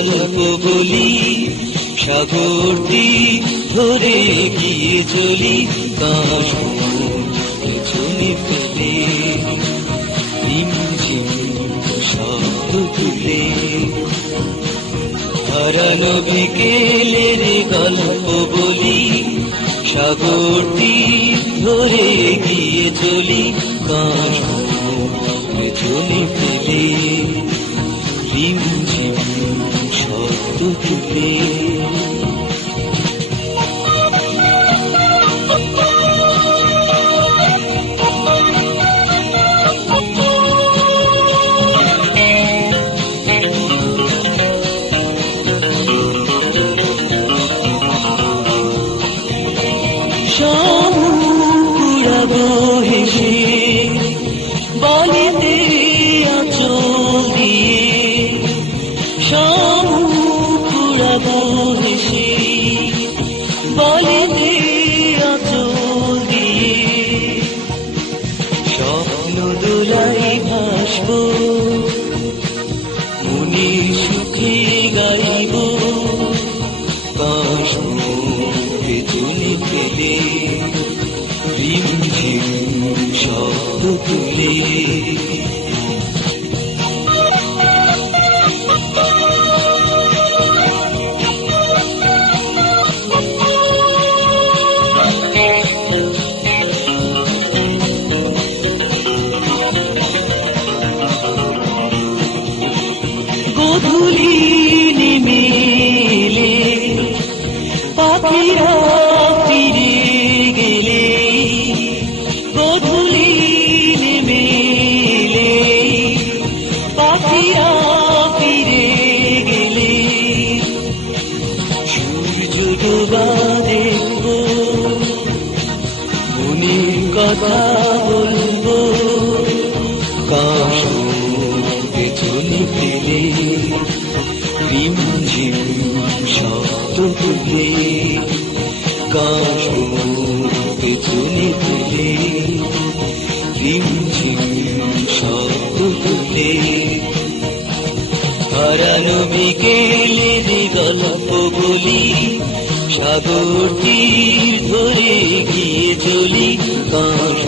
গল্প বলি, সাগরটি ধরে গিয়ে চলি কাশ পেছনে ফেলে, রিমঝিম শব্দ তুলে। হারানো বিকেলের গল্প বলি, সাগরটি ধরে গিয়ে চলি কাশ পেছনে ফেলে, রিমঝিম শব্দ তুলে। পুরাবো হেসে বলিতে আঁচল দিয়ে, পুরাবো হেসে বলিতে আঁচল দিয়ে। স্বপ্ন দোলাই ভাসব, মনে সুখে গাইব কাশ পেছনে ফেলে, রিমঝিম শব্দ তুলে। গোধূলি নেমে এলে, পাখিরা ফিরে গেলে, গোধূলি নেমে এলে, পাখিরা ফিরে গেলে। সূর্য ডোবা দেখব, মনের কথা বলবো কাশ পেছনে ফেলে, রিমঝিম শব্দ তুলে। কাশ পেছনে ফেলে, রিমঝিম শব্দ তুলে। হারানো বিকেলের গল্প বলি, সাগরটি ধরে গিয়ে চলি কাশ